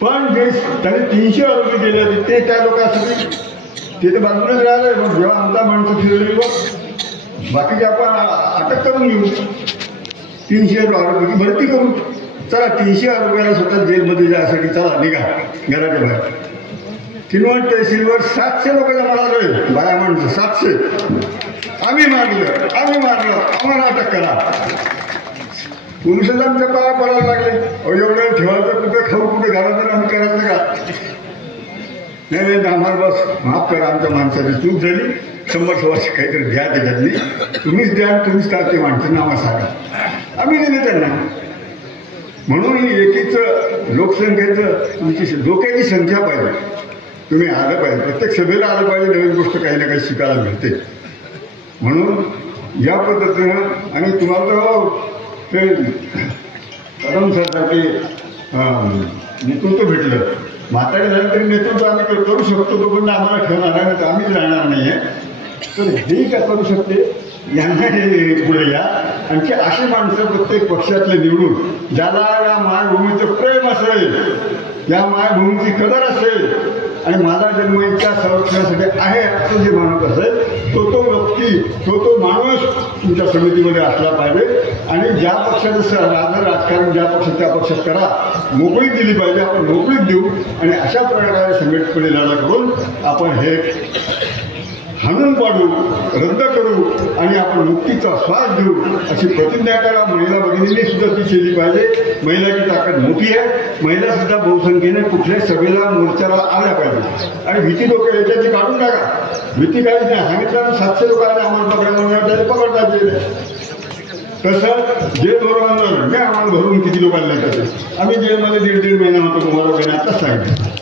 पण जे त्यांनी 300 आरोपी केले होते ते त्या लोकांसाठी ते तर बाजूनच राहिलं. मग जेव्हा आमचा माणसं फिरली बाकीचे आपण अटक करून घेऊ, 300 आरोपी भरती करू. चला 300 आरोपीला स्वतः जेलमध्ये जायसाठी चला निघा घराच्या बाहेर. किनवट तहसीलवर 700 लोक जमा झाले, बाया माणसं 700. आम्ही मारलं आम्हाला अटक करा. पोलिसांना आमच्या पाया पडायला लागले. एवढं ठेवायचं कुठे खाऊ कुठे घालायचं आम्ही करायचं का? नाही आम्हाला बस माफ करा, आमच्या माणसाची चूक झाली, 100-100 काहीतरी द्या त्याच्यातली, तुम्हीच द्या, तुम्हीच का ते माणसं नावं सांगा. आम्ही दिले त्यांना. म्हणून ही एकीचं लोकसंख्येचं तुमची डोक्याची संख्या पाहिजे. तुम्ही आलं पाहिजे, प्रत्येक सभेला आलं पाहिजे, नवीन गोष्ट काही ना काही शिकायला मिळते. म्हणून या पद्धतीनं आणि तुम्हाला तर ते कदम सरकारचे नेतृत्व भेटलं. म्हातारे झालं तरी नेतृत्व आम्ही करू शकतो, तोपर्यंत आम्हाला ठेवणार आहे, तर आम्हीच राहणार नाही आहे. तर हे काय करू शकते, यांना हे पुढे या. आणखी अशी माणसं प्रत्येक पक्षातले निवडून ज्याला या मायभूमीचं प्रेम असेल, या मायभूमीची कदर असेल आणि माझा जन्म इच्छा संरक्षणासाठी आहे असं जे माणूस असेल तो व्यक्ती तो माणूस तुमच्या समितीमध्ये असला पाहिजे. आणि ज्या पक्षाचं राजकारण ज्या पक्षात त्या पक्षात करा, मोकळीक दिली पाहिजे. आपण मोकळीक देऊ आणि अशा प्रकारे संघटितपणे लढा करून आपण हे हाणून पाडू, रद्द करू आणि आपण मुक्तीचा श्वास देऊ अशी प्रतिज्ञा करा. महिला भगिनींनी सुद्धा ती केली पाहिजे. महिलाची ताकद मोठी आहे. महिला सुद्धा बहुसंख्येने कुठल्याही सभेला मोर्चाला आल्या पाहिजे. आणि भीती लोक याच्याची काढून टाका. भीती काहीच नाही. सांगितलं 700 लोक आले आम्हाला पकडा, त्याला पकडतात गेले. तसं जेल भरून आंदोलन नाही, आम्हाला भरून किती लोकांना येतात. आम्ही जेलमध्ये 1.5 महिना होतो, तुम्हाला महिना आताच सांगितलं.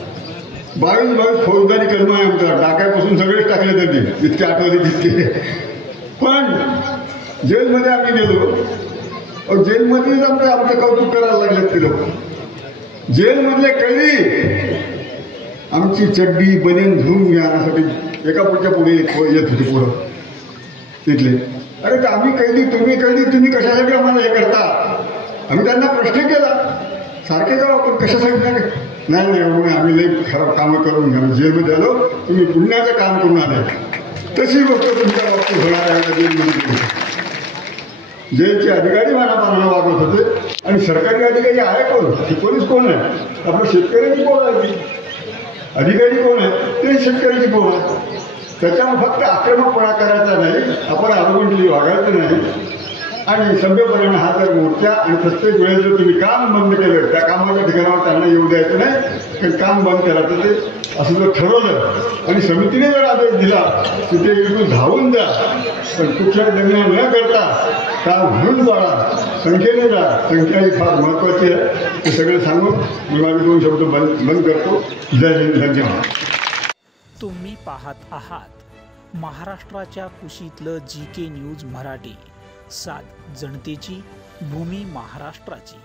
22 फौजदारी कलम आहे आमचा, टाकायपासून सगळेच टाकले त्यांनी, इतके आठवले तितके. पण जेलमध्ये आम्ही गेलो, जेलमध्येच आमचं कौतुक करायला लागलेत ते लोक. जेलमधले कैदी आमची चड्डी बनेन धुवून घेण्यासाठी एका पुढच्या पुढे येत होते पुढं तिथले. अरे तर आम्ही कैदी, तुम्ही कशासाठी आम्हाला हे करता? आम्ही त्यांना प्रश्न केला, सारखे जाऊ आपण कशासाठी? नाही आम्ही लई खराब कामं करून घ्या, जेलमध्ये आलो, तुम्ही पुण्याचं काम करून आले. तशी गोष्ट तुमच्या बाबतीत होणार आहे जेलमध्ये. जेलचे अधिकारी मानापानानं वागत होते आणि सरकारी अधिकारी आहे कोण? पोलीस कोण आहे? आपलं शेतकऱ्याची कोण आहे? अधिकारी कोण आहे? ते शेतकऱ्याची कोण आहे? त्याच्यामुळे फक्त आक्रमकपणा करायचा नाही, आपण आरोग्य वागायचं नाही आणि सभ्यपणाने हात मोर्चा. आणि प्रत्येक वेळेस जर तुम्ही काम बंद केलं, त्या कामाच्या ठिकाणावर त्यांना येऊ द्यायचं नाही, कारण काम बंद करायचं ते असं जर ठरवलं आणि समितीने जर आदेश दिला तिथे इकडून धावून द्या, पण कुठल्या दरम्यान न करता काम म्हणून पाळा, संख्येने जा. संख्या ही फार महत्त्वाची आहे. ते सगळं सांगून मी माझे 2 शब्द बंद करतो. जय हिंद, धन्यवाद. तुम्ही पाहत आहात महाराष्ट्राच्या कुशीतलं GK न्यूज मराठी. साथ जनतेची, भूमी महाराष्ट्राची.